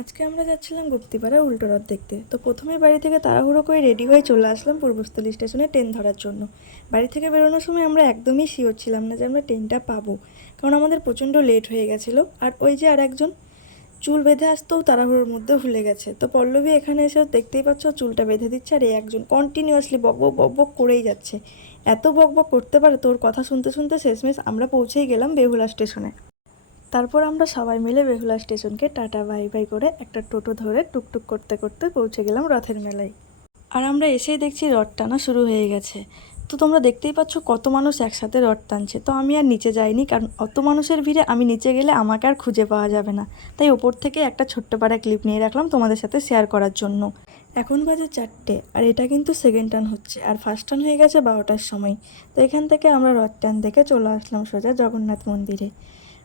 আজকে আমরা যাচ্ছিলাম গুপ্তিপাড়া উল্টো রথ দেখতে। তো প্রথমে বাড়ি থেকে তাড়াহুড়ো করে রেডি হয়ে চলে আসলাম পূর্বস্থলী স্টেশনে ট্রেন ধরার জন্য। বাড়ি থেকে বেরোনোর সময় আমরা একদমই শিওর ছিলাম না যে আমরা ট্রেনটা পাবো, কারণ আমাদের প্রচণ্ড লেট হয়ে গেছিল। আর ওই যে আর একজন চুল বেঁধে আসতেও তাড়াহুড়োর মধ্যে ভুলে গেছে। তো পল্লবী এখানে এসে দেখতেই পাচ্ছ চুলটা বেঁধে দিচ্ছে আর এই একজন কন্টিনিউয়াসলি বক বক বক বক করেই যাচ্ছে। এত বক বক করতে পারে তোর কথা শুনতে শুনতে শেষমেশ আমরা পৌঁছেই গেলাম বেহুলা স্টেশনে। তারপর আমরা সবাই মিলে বেহুলা স্টেশনকে টাটা, বাই বাই করে একটা টোটো ধরে টুকটুক করতে করতে পৌঁছে গেলাম রথের মেলায়। আর আমরা এসেই দেখছি রথ টানা শুরু হয়ে গেছে। তো তোমরা দেখতেই পাচ্ছ কত মানুষ একসাথে রথ টানছে। তো আমি আর নিচে যাইনি, কারণ অত মানুষের ভিড়ে আমি নিচে গেলে আমাকে আর খুঁজে পাওয়া যাবে না। তাই ওপর থেকে একটা ছোট্ট পাড়া ক্লিপ নিয়ে রাখলাম তোমাদের সাথে শেয়ার করার জন্য। এখন বাজে চারটে, আর এটা কিন্তু সেকেন্ড টার্ন হচ্ছে, আর ফার্স্ট টার্ন হয়ে গেছে বারোটার সময়। তো এখান থেকে আমরা রথ টান দেখে চলে আসলাম সোজা জগন্নাথ মন্দিরে।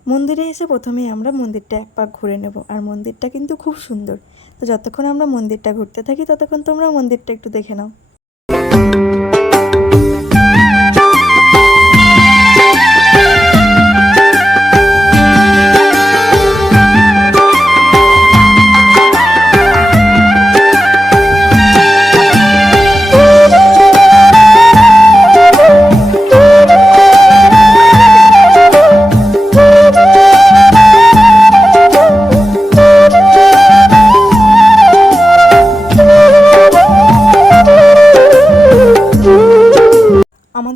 মন্দিরে এসে প্রথমেই আমরা মন্দিরটা এক পাক ঘুরে নেব। আর মন্দিরটা কিন্তু খুব সুন্দর। তো যতক্ষণ আমরা মন্দিরটা ঘুরতে থাকি, ততক্ষণ তোমরা মন্দিরটা একটু দেখে নাও।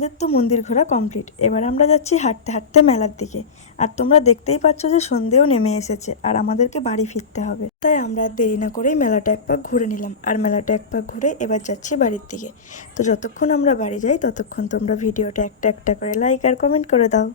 আমাদের তো মন্দির ঘোরা কমপ্লিট এবার আমরা যাচ্ছি হাঁটতে হাঁটতে মেলার দিকে। আর তোমরা দেখতেই পাচ্ছ যে সন্ধেও নেমে এসেছে আর আমাদেরকে বাড়ি ফিরতে হবে। তাই আমরা দেরি না করেই মেলাটা এক পাক ঘুরে নিলাম। আর মেলাটা এক পাক ঘুরে এবার যাচ্ছি বাড়ির দিকে। তো যতক্ষণ আমরা বাড়ি যাই, ততক্ষণ তোমরা ভিডিওটা একটা একটা করে লাইক আর কমেন্ট করে দাও।